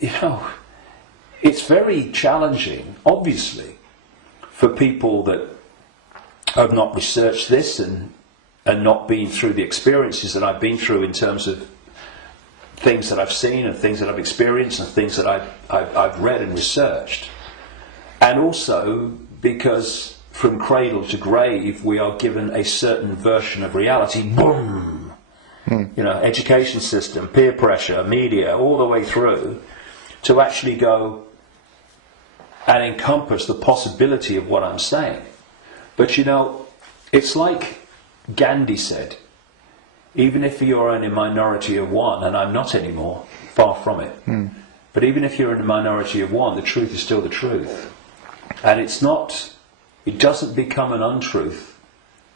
you know, it's very challenging, obviously, for people that have not researched this and not been through the experiences that I've been through in terms of things that I've seen and things that I've experienced and things that I've read and researched. And also because from cradle to grave we are given a certain version of reality. Boom! You know, education system, peer pressure, media, all the way through, to actually go and encompass the possibility of what I'm saying. But you know, it's like Gandhi said, even if you're in a minority of one, and I'm not anymore, far from it, but even if you're in a minority of one, the truth is still the truth. And it's not, it doesn't become an untruth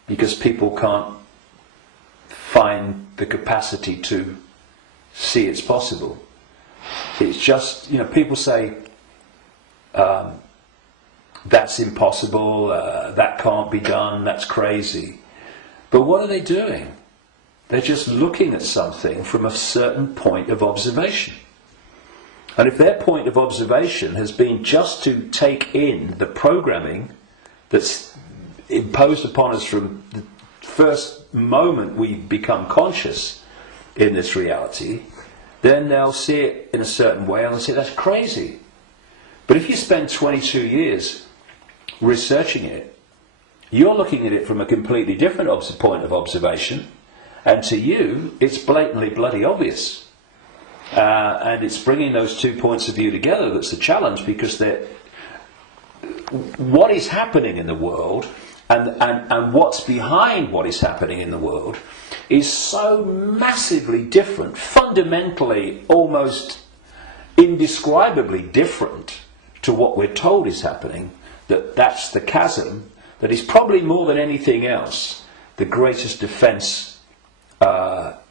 because people can't find the capacity to see it's possible. It's just, you know, people say, that's impossible, that can't be done, that's crazy. But what are they doing? They're just looking at something from a certain point of observation. And if their point of observation has been just to take in the programming that's imposed upon us from the first moment we become conscious in this reality, then they'll see it in a certain way and they'll say, that's crazy. But if you spend 22 years researching it, you're looking at it from a completely different point of observation, and to you it's blatantly bloody obvious. And it's bringing those two points of view together that's the challenge, because what is happening in the world and what's behind what is happening in the world is so massively different, fundamentally almost indescribably different to what we're told is happening, that's the chasm that is probably more than anything else the greatest defense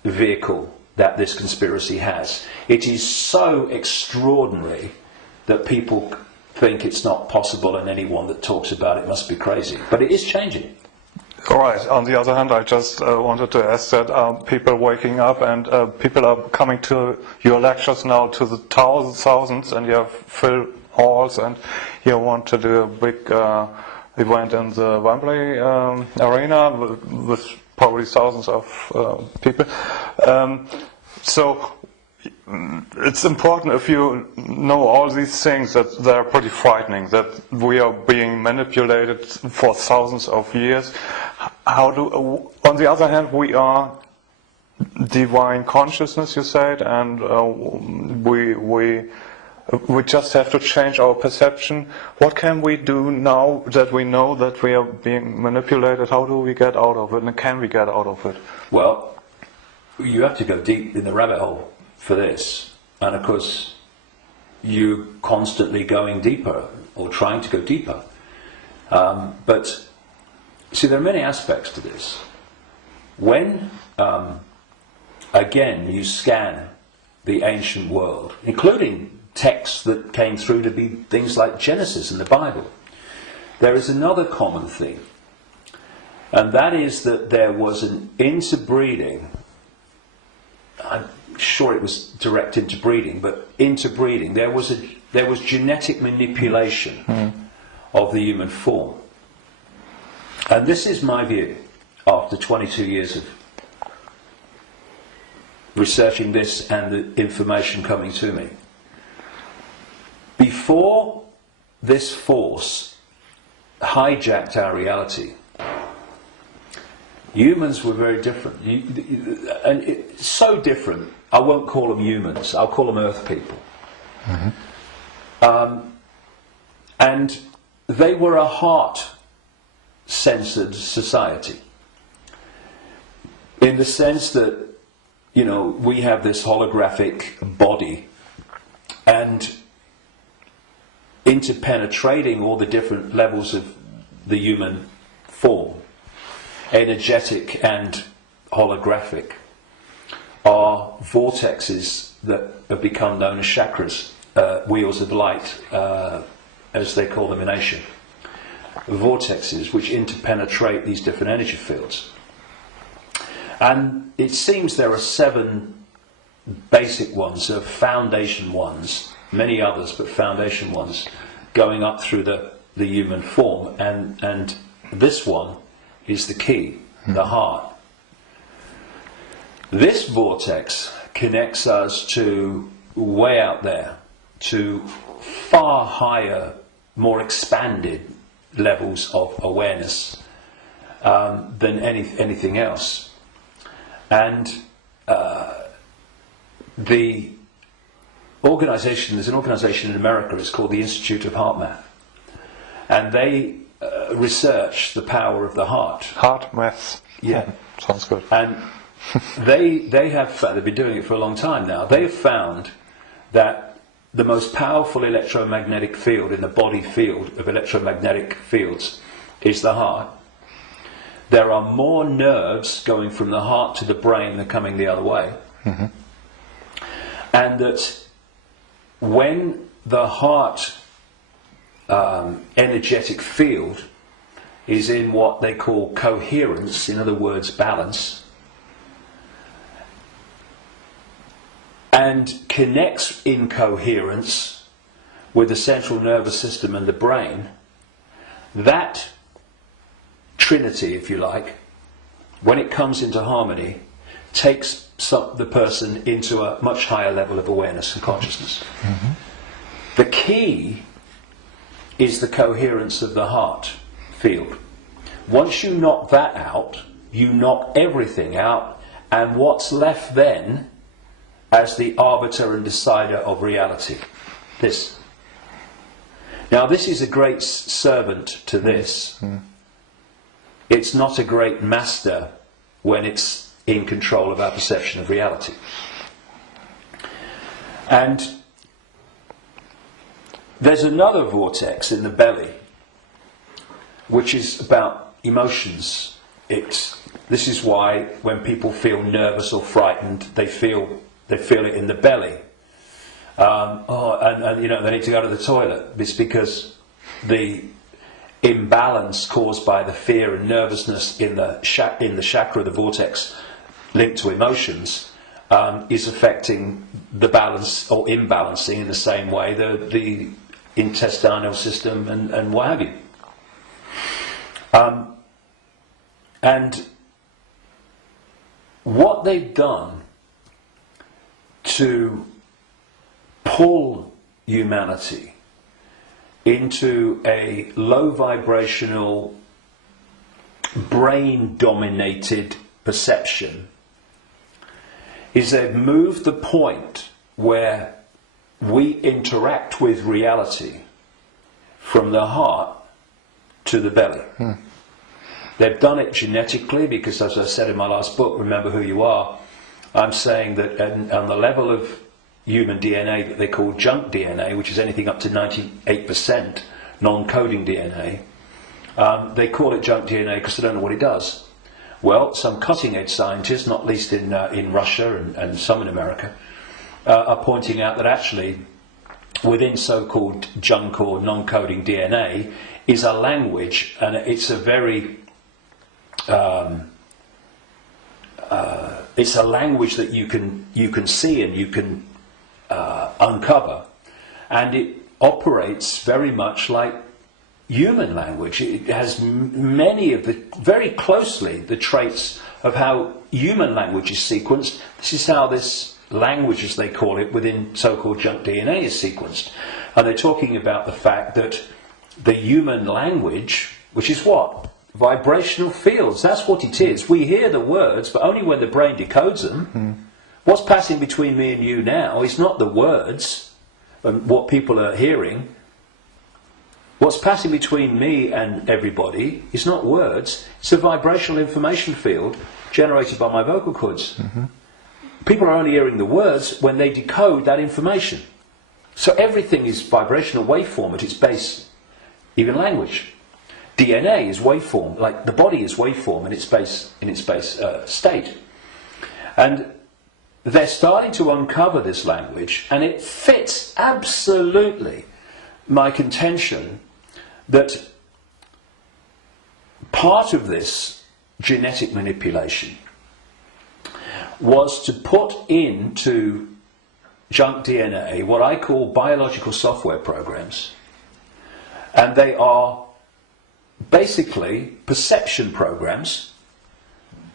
vehicle that this conspiracy has. It is so extraordinary that people think it's not possible, and anyone that talks about it must be crazy. But it is changing. All right. On the other hand, I just wanted to ask that people waking up and people are coming to your lectures now to the thousands, and you have full halls, and you want to do a big event in the Wembley arena with probably thousands of people. So it's important, if you know all these things, that they're pretty frightening, that we are being manipulated for thousands of years. On the other hand, we are divine consciousness, you said, and we just have to change our perception. What can we do now that we know that we are being manipulated? How do we get out of it, and can we get out of it? Well, you have to go deep in the rabbit hole for this, and of course you're constantly going deeper or trying to go deeper. But see, there are many aspects to this. When again you scan the ancient world, including texts that came through to be things like Genesis and the Bible, there is another common thing, and that is that there was an interbreeding. I'm sure it was direct interbreeding, but interbreeding. There was genetic manipulation of the human form, and this is my view after 22 years of researching this and the information coming to me. Before this force hijacked our reality, humans were very different, and it's so different. I won't call them humans, I'll call them earth people. And they were a heart-censored society, in the sense that, you know, we have this holographic body, and interpenetrating all the different levels of the human form, energetic and holographic, are vortexes that have become known as chakras, wheels of light, as they call them in Asia. Vortexes which interpenetrate these different energy fields. And it seems there are 7 basic ones, foundation ones, many others, but foundation ones, going up through the human form, and this one is the key, the heart. This vortex connects us to way out there, to far higher, more expanded levels of awareness than anything else. And the organization, there's an organization in America, it's called the Institute of Heart Math, and they research the power of the heart. Heart math. Yeah. Sounds good. And they have, they've been doing it for a long time now, they have found that the most powerful electromagnetic field in the body field of electromagnetic fields is the heart. There are more nerves going from the heart to the brain than coming the other way. Mm-hmm. And that when the heart energetic field is in what they call coherence, in other words, balance, and connects in coherence with the central nervous system and the brain, that trinity, if you like, when it comes into harmony, takes the person into a much higher level of awareness and consciousness. Mm-hmm. The key is the coherence of the heart field. Once you knock that out, you knock everything out, and what's left then as the arbiter and decider of reality? This. Now this is a great servant to this. Mm-hmm. It's not a great master when it's in control of our perception of reality. And there's another vortex in the belly, which is about emotions. This is why when people feel nervous or frightened, they feel it in the belly. And you know, they need to go to the toilet. It's because the imbalance caused by the fear and nervousness in the chakra, the vortex linked to emotions, is affecting the balance or imbalancing in the same way the intestinal system and what have you. And what they've done to pull humanity into a low vibrational, brain dominated perception is they've moved the point where we interact with reality from the heart to the belly. They've done it genetically because, as I said in my last book, Remember Who You Are, I'm saying that on the level of human DNA that they call junk DNA, which is anything up to 98% non-coding DNA, they call it junk DNA because they don't know what it does. Well, some cutting-edge scientists, not least in Russia and some in America, are pointing out that actually within so-called junk or non-coding DNA is a language, and it's a very it's a language that you can see and you can uncover, and it operates very much like human language. It has many of very closely the traits of how human language is sequenced. This is how this language, as they call it, within so-called junk DNA is sequenced. And they're talking about the fact that the human language, which is what? Vibrational fields, that's what it is. We hear the words, but only when the brain decodes them. What's passing between me and you now is not the words and what people are hearing. What's passing between me and everybody is not words, it's a vibrational information field generated by my vocal cords. Mm-hmm. People are only hearing the words when they decode that information. So everything is vibrational waveform at its base, even language. DNA is waveform, like the body is waveform in its base state. And they're starting to uncover this language, and it fits absolutely my contention that part of this genetic manipulation was to put into junk DNA, what I call biological software programs, and they are basically perception programs.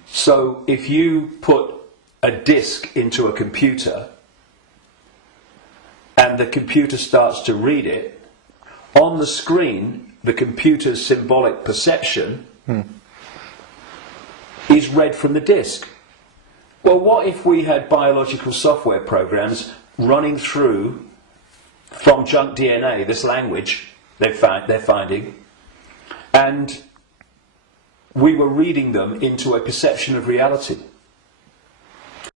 So if you put a disk into a computer and the computer starts to read it, on the screen the computer's symbolic perception is read from the disk. Well, what if we had biological software programs running through from junk DNA, this language they're finding, and we were reading them into a perception of reality?